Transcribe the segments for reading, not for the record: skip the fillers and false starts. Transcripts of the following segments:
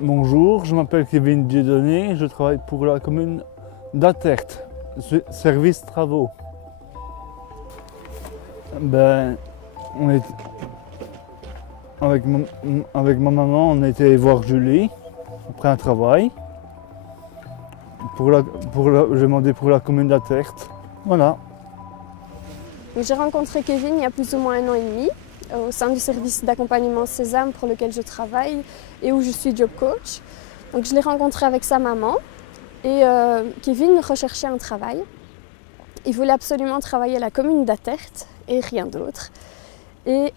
Bonjour, je m'appelle Kevin Dieudonné, je travaille pour la commune d'Atert, service travaux. On est, avec ma maman, on a été voir Julie après un travail. J'ai demandé pour la commune d'Atert. Voilà. J'ai rencontré Kevin il y a plus ou moins 1 an et demi au sein du service d'accompagnement Sésame pour lequel je travaille et où je suis job coach. Donc, je l'ai rencontré avec sa maman et Kevin recherchait un travail. Il voulait absolument travailler à la commune d'Atert et rien d'autre. Et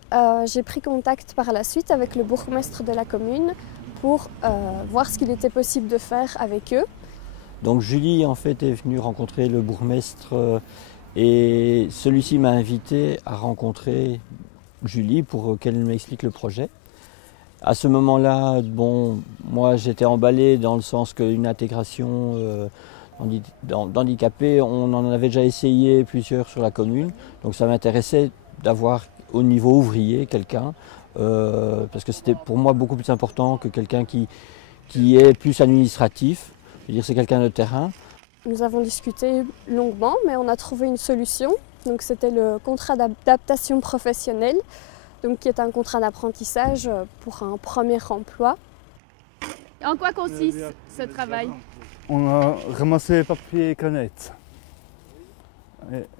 j'ai pris contact par la suite avec le bourgmestre de la commune pour voir ce qu'il était possible de faire avec eux. Donc Julie en fait est venue rencontrer le bourgmestre et celui-ci m'a invité à rencontrer Julie pour qu'elle m'explique le projet. À ce moment-là, bon, moi j'étais emballé dans le sens qu'une intégration d'handicapés, on en avait déjà essayé plusieurs sur la commune, donc ça m'intéressait d'avoir au niveau ouvrier quelqu'un, parce que c'était pour moi beaucoup plus important que quelqu'un qui est plus administratif. Je veux dire, c'est quelqu'un de terrain. Nous avons discuté longuement, mais on a trouvé une solution. Donc c'était le contrat d'adaptation professionnelle, donc qui est un contrat d'apprentissage pour un premier emploi. En quoi consiste ce travail? On a ramassé les papiers canettes.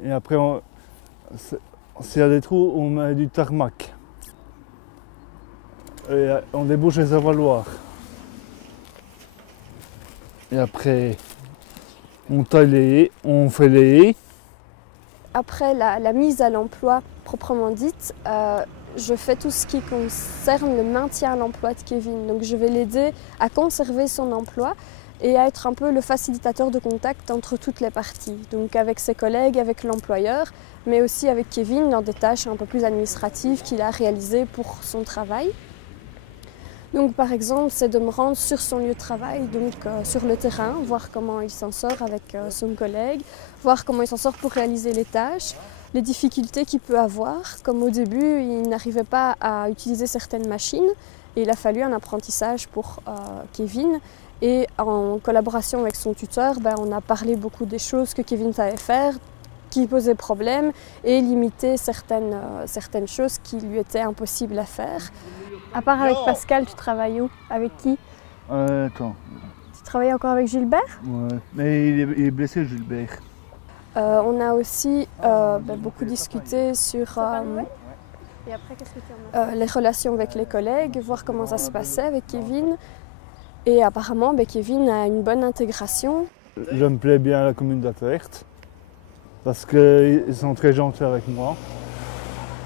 Et après, s'il y a des trous, on met du tarmac. Et on débouche les avaloirs. Et après, on taille les haies, on fait les haies. Après la mise à l'emploi proprement dite, je fais tout ce qui concerne le maintien à l'emploi de Kevin. Donc je vais l'aider à conserver son emploi et à être un peu le facilitateur de contact entre toutes les parties. Donc avec ses collègues, avec l'employeur, mais aussi avec Kevin dans des tâches un peu plus administratives qu'il a réalisées pour son travail. Donc par exemple, c'est de me rendre sur son lieu de travail, donc sur le terrain, voir comment il s'en sort avec son collègue, voir comment il s'en sort pour réaliser les tâches, les difficultés qu'il peut avoir. Comme au début, il n'arrivait pas à utiliser certaines machines et il a fallu un apprentissage pour Kevin. Et en collaboration avec son tuteur, on a parlé beaucoup des choses que Kevin savait faire, qui posaient problème et limiter certaines choses qui lui étaient impossibles à faire. À part avec Pascal, tu travailles où? Avec qui? Attends. Tu travailles encore avec Gilbert? Ouais. Mais il est blessé, Gilbert. On a aussi beaucoup discuté sur les relations avec les collègues, voir comment ça se passait avec Kevin. Et apparemment, Kevin a une bonne intégration. Je me plais bien à la commune d'Atert parce qu'ils sont très gentils avec moi.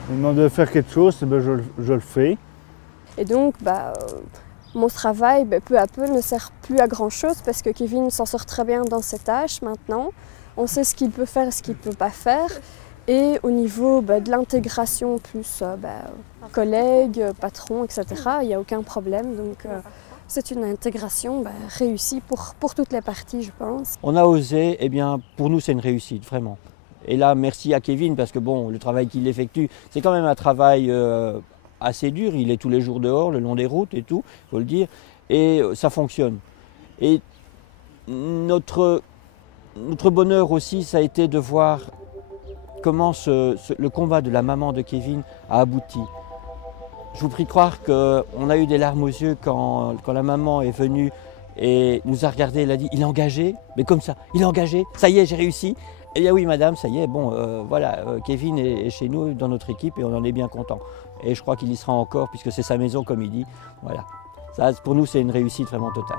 Ils me demandent de faire quelque chose, je le fais. Et donc, mon travail, peu à peu, ne sert plus à grand-chose parce que Kevin s'en sort très bien dans ses tâches maintenant. On sait ce qu'il peut faire et ce qu'il ne peut pas faire. Et au niveau de l'intégration, plus collègues, patrons, etc., il n'y a aucun problème. Donc, c'est une intégration réussie pour toutes les parties, je pense. On a osé, eh bien, pour nous, c'est une réussite, vraiment. Et là, merci à Kevin, parce que bon, le travail qu'il effectue, c'est quand même un travail assez dur. Il est tous les jours dehors, le long des routes et tout, il faut le dire. Et ça fonctionne. Et notre bonheur aussi, ça a été de voir comment le combat de la maman de Kevin a abouti. Je vous prie de croire qu'on a eu des larmes aux yeux quand la maman est venue et nous a regardé, elle a dit « il est engagé », mais comme ça, « il est engagé, ça y est, j'ai réussi ». Et bien oui madame, ça y est, bon voilà, Kevin est chez nous, dans notre équipe et on en est bien content. Et je crois qu'il y sera encore puisque c'est sa maison comme il dit, voilà. Ça, pour nous c'est une réussite vraiment totale.